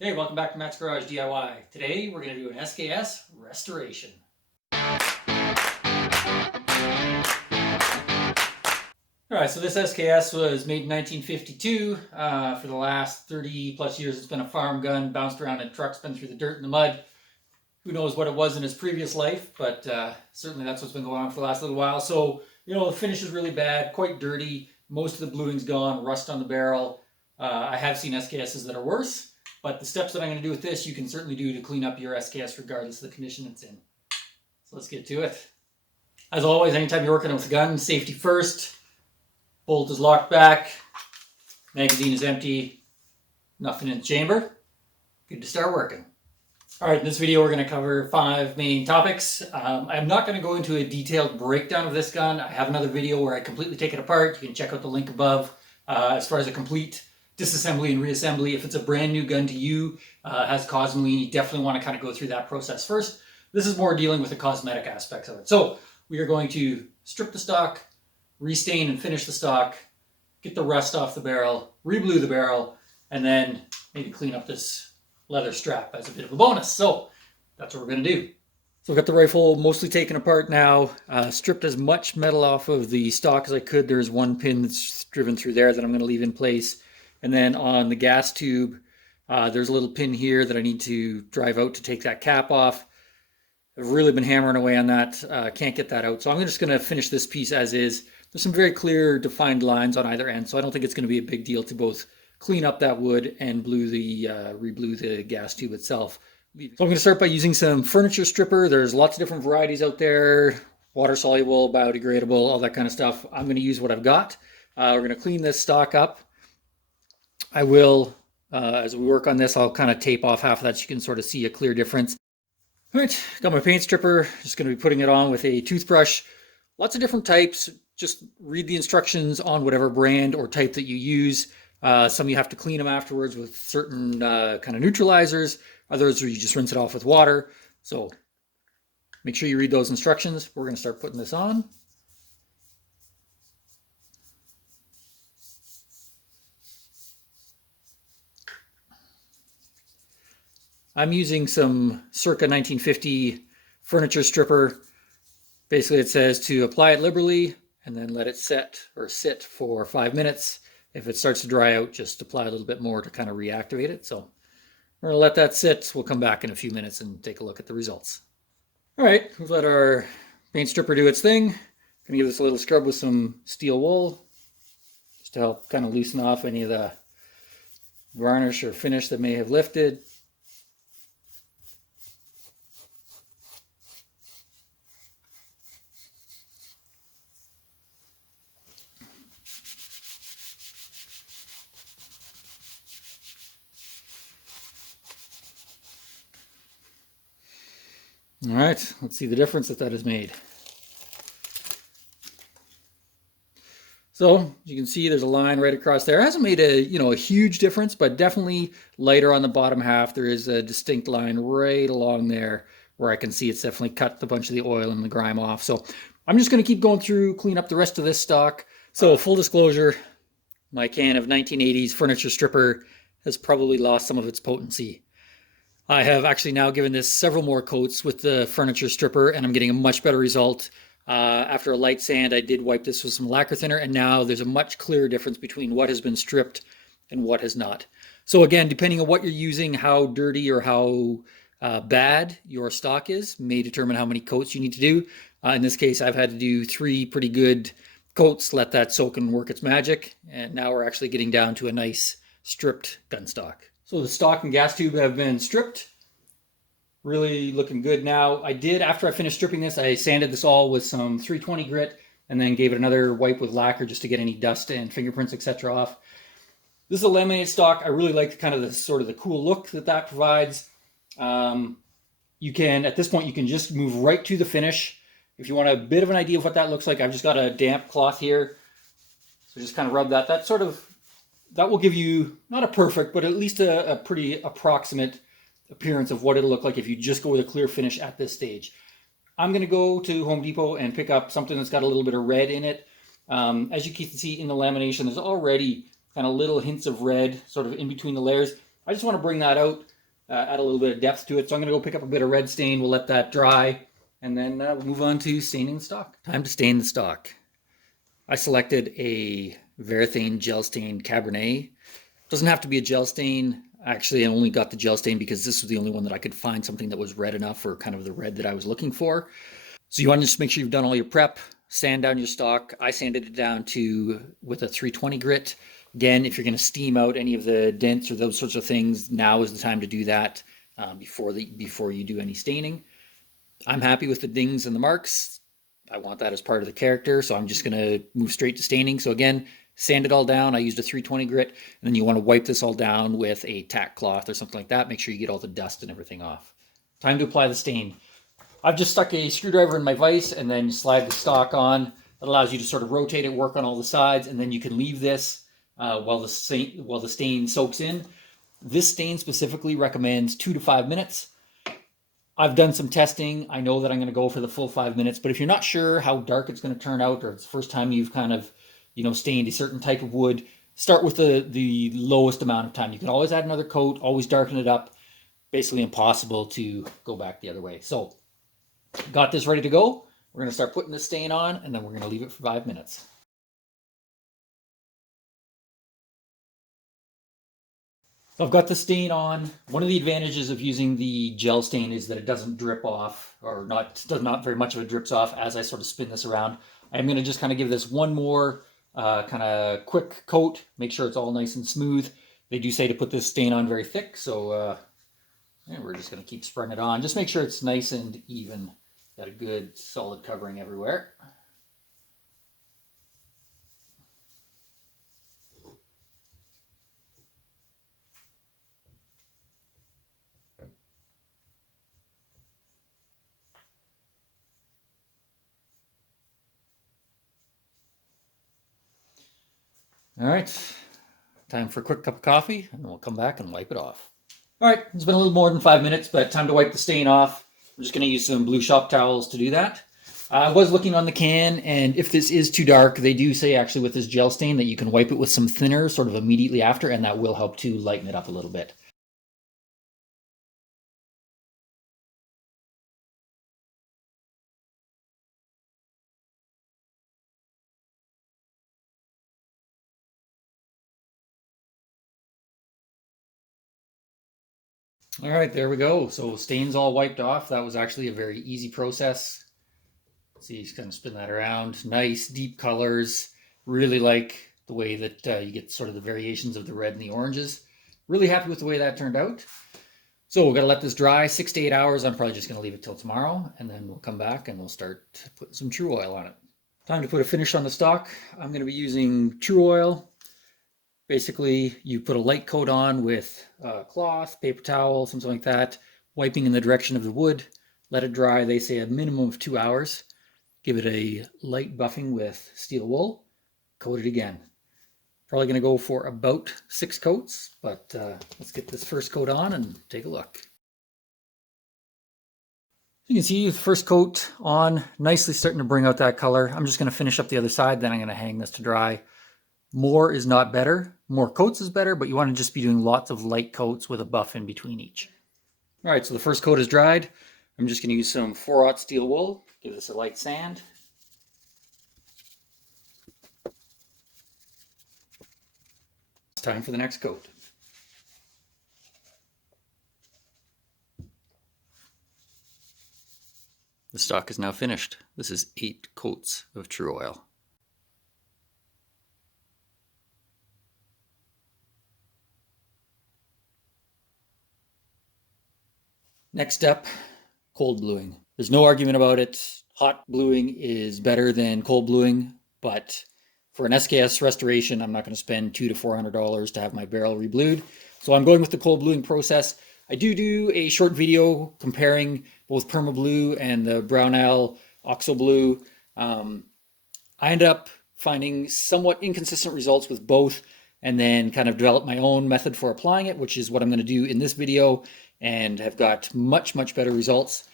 Hey, welcome back to Matt's Garage DIY. Today we're going to do an SKS Restoration. Alright, so this SKS was made in 1952. For the last 30 plus years it's been a farm gun, bounced around in trucks, been through the dirt and the mud. Who knows what it was in his previous life, but certainly that's what's been going on for the last little while. So, the finish is really bad, quite dirty. Most of the bluing's gone, rust on the barrel. I have seen SKSs that are worse. But the steps that I'm going to do with this, you can certainly do to clean up your SKS regardless of the condition it's in. So let's get to it. As always, anytime you're working with a gun, safety first. Bolt is locked back. Magazine is empty. Nothing in the chamber. Good to start working. Alright, in this video we're going to cover 5 main topics. I'm not going to go into a detailed breakdown of this gun. I have another video where I completely take it apart. You can check out the link above. As far as a complete disassembly and reassembly, if it's a brand new gun to you, has cosmeline, you definitely want to kind of go through that process first. This is more dealing with the cosmetic aspects of it. So we are going to strip the stock, restain and finish the stock, get the rust off the barrel, reblue the barrel, and then maybe clean up this leather strap as a bit of a bonus. So that's what we're going to do. So I've got the rifle mostly taken apart now, stripped as much metal off of the stock as I could. There's one pin that's driven through there that I'm going to leave in place. And then on the gas tube, there's a little pin here that I need to drive out to take that cap off. I've really been hammering away on that. Can't get that out. So I'm just going to finish this piece as is. There's some very clear defined lines on either end, so I don't think it's going to be a big deal to both clean up that wood and reblue the gas tube itself. So I'm going to start by using some furniture stripper. There's lots of different varieties out there, water soluble, biodegradable, all that kind of stuff. I'm going to use what I've got. We're going to clean this stock up. I will, as we work on this, I'll kind of tape off half of that so you can sort of see a clear difference. All right, got my paint stripper. Just going to be putting it on with a toothbrush. Lots of different types. Just read the instructions on whatever brand or type that you use. Some you have to clean them afterwards with certain kind of neutralizers. Others you just rinse it off with water. So make sure you read those instructions. We're going to start putting this on. I'm using some circa 1950 furniture stripper. Basically it says to apply it liberally and then let it set or sit for 5 minutes. If it starts to dry out, just apply a little bit more to kind of reactivate it. So we're gonna let that sit. We'll come back in a few minutes and take a look at the results. All right, we've let our paint stripper do its thing. Gonna give this a little scrub with some steel wool just to help kind of loosen off any of the varnish or finish that may have lifted. All right, let's see the difference that has made. So as you can see, there's a line right across there. It hasn't made a huge difference, but definitely lighter on the bottom half. There is a distinct line right along there where I can see it's definitely cut a bunch of the oil and the grime off. So I'm just going to keep going through, clean up the rest of this stock. So full disclosure, my can of 1980s furniture stripper has probably lost some of its potency. I have actually now given this several more coats with the furniture stripper and I'm getting a much better result. After a light sand, I did wipe this with some lacquer thinner and now there's a much clearer difference between what has been stripped and what has not. So again, depending on what you're using, how dirty or how bad your stock is may determine how many coats you need to do. In this case, I've had to do 3 pretty good coats, let that soak and work its magic. And now we're actually getting down to a nice stripped gun stock. So the stock and gas tube have been stripped. Really looking good now. I did, after I finished stripping this, I sanded this all with some 320 grit and then gave it another wipe with lacquer just to get any dust and fingerprints, etc. off. This is a laminated stock. I really like kind of the sort of the cool look that provides. You can, at this point, you can just move right to the finish. If you want a bit of an idea of what that looks like, I've just got a damp cloth here. So just kind of rub that. That will give you, not a perfect, but at least a pretty approximate appearance of what it'll look like if you just go with a clear finish at this stage. I'm going to go to Home Depot and pick up something that's got a little bit of red in it. As you can see in the lamination, there's already kind of little hints of red sort of in between the layers. I just want to bring that out, add a little bit of depth to it. So I'm going to go pick up a bit of red stain. We'll let that dry, and then we'll move on to staining the stock. Time to stain the stock. I selected a Varathane gel stain Cabernet. Doesn't have to be a gel stain. Actually, I only got the gel stain because this was the only one that I could find something that was red enough for kind of the red that I was looking for. So you want to just make sure you've done all your prep, sand down your stock. I sanded it down with a 320 grit. Again, if you're going to steam out any of the dents or those sorts of things, now is the time to do that before you do any staining. I'm happy with the dings and the marks. I want that as part of the character, so I'm just going to move straight to staining. So again, sand it all down. I used a 320 grit, and then you want to wipe this all down with a tack cloth or something like that. Make sure you get all the dust and everything off. Time to apply the stain. I've just stuck a screwdriver in my vise and then slide the stock on. That allows you to sort of rotate it, work on all the sides, and then you can leave this while the stain soaks in. This stain specifically recommends 2 to 5 minutes. I've done some testing. I know that I'm going to go for the full 5 minutes, but if you're not sure how dark it's going to turn out, or it's the first time you've kind of, stained a certain type of wood, start with the lowest amount of time. You can always add another coat, always darken it up. Basically impossible to go back the other way. So, got this ready to go. We're going to start putting the stain on, and then we're going to leave it for 5 minutes. So I've got the stain on. One of the advantages of using the gel stain is that it doesn't drip off, or not very much of it drips off as I sort of spin this around. I'm going to just kind of give this one more kind of quick coat, make sure it's all nice and smooth. They do say to put this stain on very thick, so we're just going to keep spreading it on. Just make sure it's nice and even. Got a good solid covering everywhere. All right, time for a quick cup of coffee, and then we'll come back and wipe it off. All right, it's been a little more than 5 minutes, but time to wipe the stain off. I'm just going to use some blue shop towels to do that. I was looking on the can, and if this is too dark, they do say actually with this gel stain that you can wipe it with some thinner sort of immediately after, and that will help to lighten it up a little bit. All right, there we go. So stain's all wiped off. That was actually a very easy process. See, just kind of spin that around. Nice deep colors. Really like the way that you get sort of the variations of the red and the oranges. Really happy with the way that turned out. So we're gonna let this dry 6 to 8 hours. I'm probably just gonna leave it till tomorrow, and then we'll come back and we'll start putting some True Oil on it. Time to put a finish on the stock. I'm gonna be using True Oil. Basically, you put a light coat on with cloth, paper towel, something like that, wiping in the direction of the wood. Let it dry, they say a minimum of 2 hours. Give it a light buffing with steel wool. Coat it again. Probably going to go for about 6 coats, but let's get this first coat on and take a look. You can see the first coat on, nicely starting to bring out that color. I'm just going to finish up the other side, then I'm going to hang this to dry. More is not better. More coats is better, but you want to just be doing lots of light coats with a buff in between each. All right, so the first coat is dried. I'm just going to use some 4/0 steel wool, give this a light sand. It's time for the next coat. The stock is now finished. This is 8 coats of True Oil. Next step, cold bluing. There's no argument about it. Hot bluing is better than cold bluing, but for an SKS restoration, I'm not going to spend $200 to $400 to have my barrel reblued. So I'm going with the cold bluing process. I do a short video comparing both Perma Blue and the Brownell Oxo Blue. I end up finding somewhat inconsistent results with both, and then kind of develop my own method for applying it, which is what I'm going to do in this video, and have got much, much better results.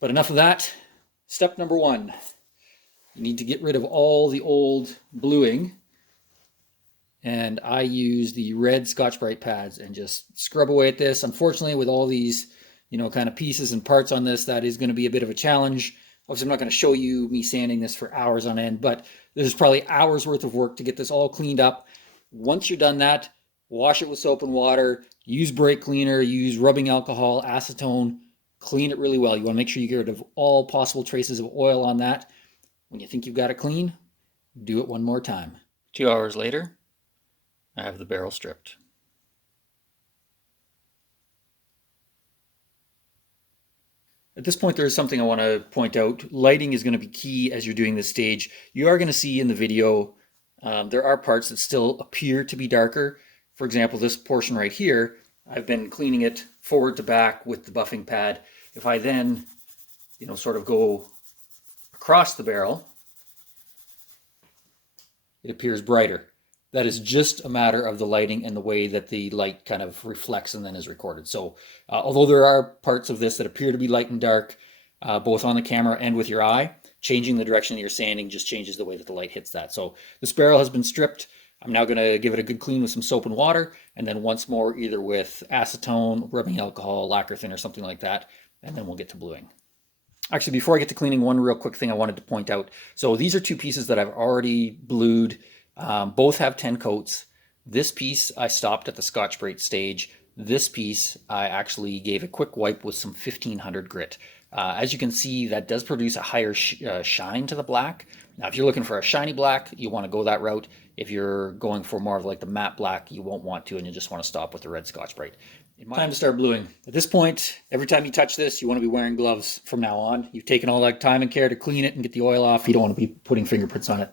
But enough of that. Step number 1, you need to get rid of all the old bluing and I use the red Scotch-Brite pads and just scrub away at this. Unfortunately, with all these, kind of pieces and parts on this, that is going to be a bit of a challenge. Obviously, I'm not going to show you me sanding this for hours on end, but there's probably hours worth of work to get this all cleaned up. Once you're done that, wash it with soap and water, use brake cleaner, use rubbing alcohol, acetone, clean it really well. You want to make sure you get rid of all possible traces of oil on that. When you think you've got it clean, do it one more time. 2 hours later, I have the barrel stripped. At this point, there's something I want to point out. Lighting is going to be key as you're doing this stage. You are going to see in the video, there are parts that still appear to be darker. For example, this portion right here, I've been cleaning it forward to back with the buffing pad. If I then, sort of go across the barrel, it appears brighter. That is just a matter of the lighting and the way that the light kind of reflects and then is recorded. So although there are parts of this that appear to be light and dark, both on the camera and with your eye, changing the direction that you're sanding just changes the way that the light hits that. So this barrel has been stripped. I'm now going to give it a good clean with some soap and water, and then once more either with acetone, rubbing alcohol, lacquer thin, or something like that, and then we'll get to bluing. Actually, before I get to cleaning, one real quick thing I wanted to point out. So these are two pieces that I've already blued. Both have 10 coats. This piece I stopped at the Scotch-Brite stage. This piece I actually gave a quick wipe with some 1500 grit. As you can see, that does produce a higher shine to the black. Now, if you're looking for a shiny black, you want to go that route. If you're going for more of like the matte black, you won't want to, and you just want to stop with the red Scotch-Brite. Time to start bluing. At this point, every time you touch this, you want to be wearing gloves from now on. You've taken all that time and care to clean it and get the oil off. You don't want to be putting fingerprints on it.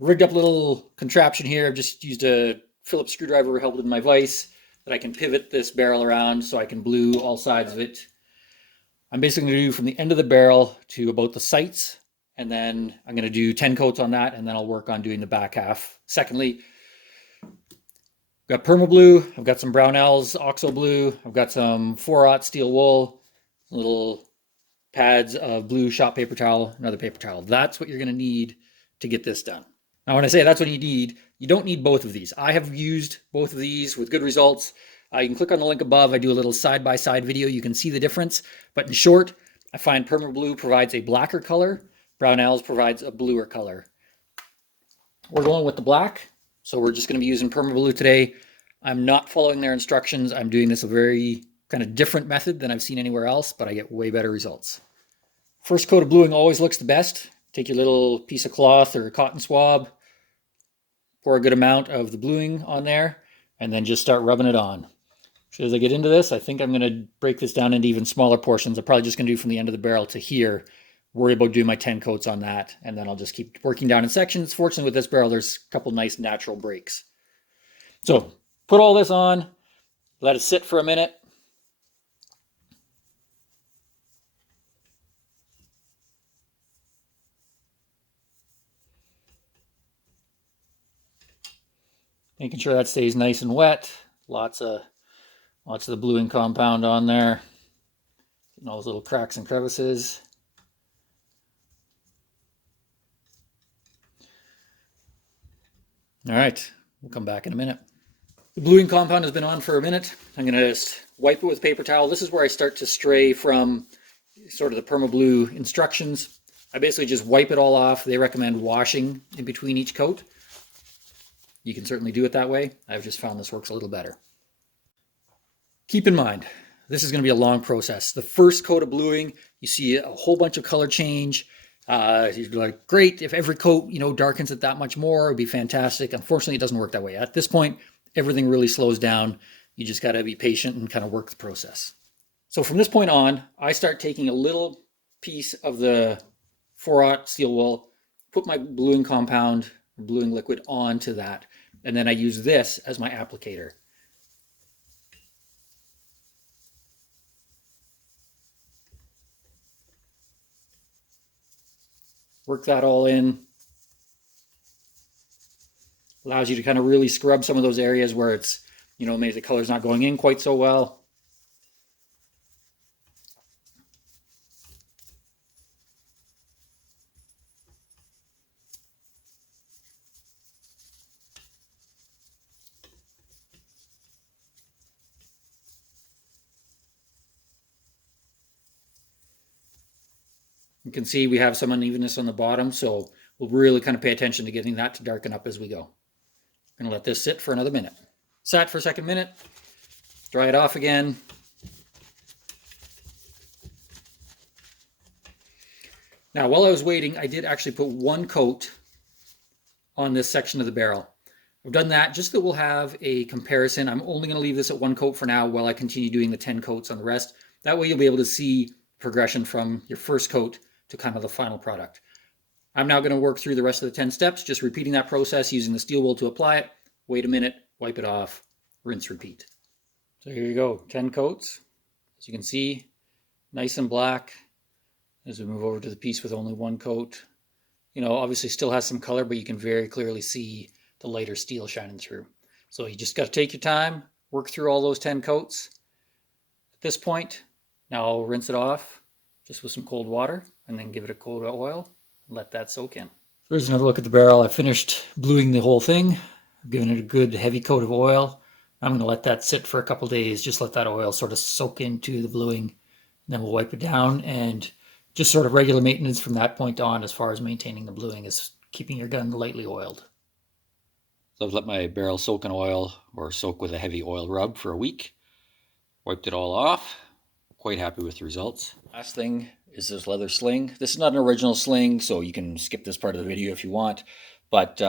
Rigged up a little contraption here. I've just used a Phillips screwdriver held in my vise that I can pivot this barrel around so I can blue all sides of it. I'm basically going to do from the end of the barrel to about the sights, and then I'm going to do 10 coats on that, and then I'll work on doing the back half. Secondly, I've got perma blue, I've got some Brownells oxo blue, I've got some 4/0 steel wool, little pads of blue shop paper towel, another paper towel. That's what you're going to need to get this done. Now, when I say that's what you need, you don't need both of these. I have used both of these with good results. You can click on the link above. I do a little side-by-side video. You can see the difference. But in short, I find Perma Blue provides a blacker color. Brownells provides a bluer color. We're going with the black, so we're just going to be using Perma Blue today. I'm not following their instructions. I'm doing this a very kind of different method than I've seen anywhere else, but I get way better results. First coat of bluing always looks the best. Take your little piece of cloth or a cotton swab, pour a good amount of the bluing on there, and then just start rubbing it on. So as I get into this, I think I'm going to break this down into even smaller portions. I'm probably just going to do from the end of the barrel to here, worry about doing my 10 coats on that, and then I'll just keep working down in sections. Fortunately, with this barrel, there's a couple nice natural breaks. So put all this on, let it sit for a minute. Making sure that stays nice and wet. Lots of the bluing compound on there. Getting all those little cracks and crevices. All right, we'll come back in a minute. The bluing compound has been on for a minute. I'm going to just wipe it with a paper towel. This is where I start to stray from sort of the Perma Blue instructions. I basically just wipe it all off. They recommend washing in between each coat. You can certainly do it that way. I've just found this works a little better. Keep in mind, this is going to be a long process. The first coat of bluing, you see a whole bunch of color change. You're like, great, if every coat, darkens it that much more, it'd be fantastic. Unfortunately, it doesn't work that way. At this point, everything really slows down. You just got to be patient and kind of work the process. So from this point on, I start taking a little piece of the 4/0 steel wool, put my bluing compound, bluing liquid onto that, and then I use this as my applicator. Work that all in. Allows you to kind of really scrub some of those areas where it's, maybe the color's not going in quite so well. You can see we have some unevenness on the bottom, so we'll really kind of pay attention to getting that to darken up as we go. I'm going to let this sit for another minute. Sat for a second minute, dry it off again. Now, while I was waiting, I did actually put one coat on this section of the barrel. I've done that just that we'll have a comparison. I'm only going to leave this at one coat for now while I continue doing the 10 coats on the rest. That way you'll be able to see progression from your first coat to kind of the final product. I'm now going to work through the rest of the 10 steps, just repeating that process using the steel wool to apply it. Wait a minute, wipe it off, rinse, repeat. So here you go, 10 coats. As you can see, nice and black. As we move over to the piece with only one coat, you know, obviously still has some color, but you can very clearly see the lighter steel shining through. So you just got to take your time, work through all those 10 coats. At this point, now I'll rinse it off just with some cold water and then give it a coat of oil and let that soak in. Here's another look at the barrel. I finished bluing the whole thing. I've given it a good heavy coat of oil. I'm going to let that sit for a couple days, just let that oil sort of soak into the bluing. Then we'll wipe it down, and just sort of regular maintenance from that point on as far as maintaining the bluing is keeping your gun lightly oiled. So I've let my barrel soak in oil or soak with a heavy oil rub for a week. Wiped it all off. Quite happy with the results. Last thing is this leather sling. This is not an original sling, so you can skip this part of the video if you want. But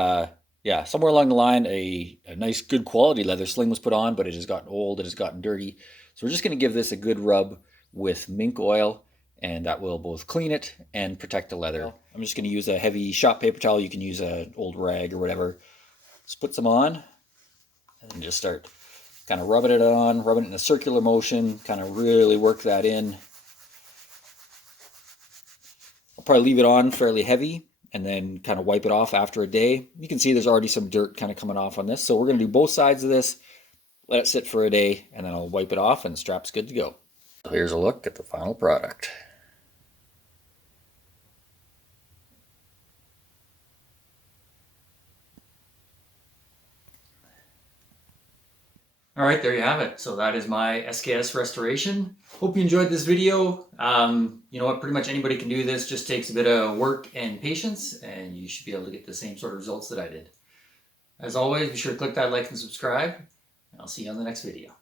yeah, somewhere along the line, a nice good quality leather sling was put on, but it has gotten old, it has gotten dirty. So we're just going to give this a good rub with mink oil, and that will both clean it and protect the leather. I'm just going to use a heavy shop paper towel. You can use an old rag or whatever. Just put some on and just start kind of rubbing it on, rubbing it in a circular motion, kind of really work that in. I'll probably leave it on fairly heavy and then kind of wipe it off after a day. You can see there's already some dirt kind of coming off on this. So we're going to do both sides of this, let it sit for a day, and then I'll wipe it off and the strap's good to go. So here's a look at the final product. All right, there you have it. So that is my SKS Restoration. Hope you enjoyed this video. You know what, pretty much anybody can do this. Just takes a bit of work and patience, and you should be able to get the same sort of results that I did. As always, be sure to click that like and subscribe, and I'll see you on the next video.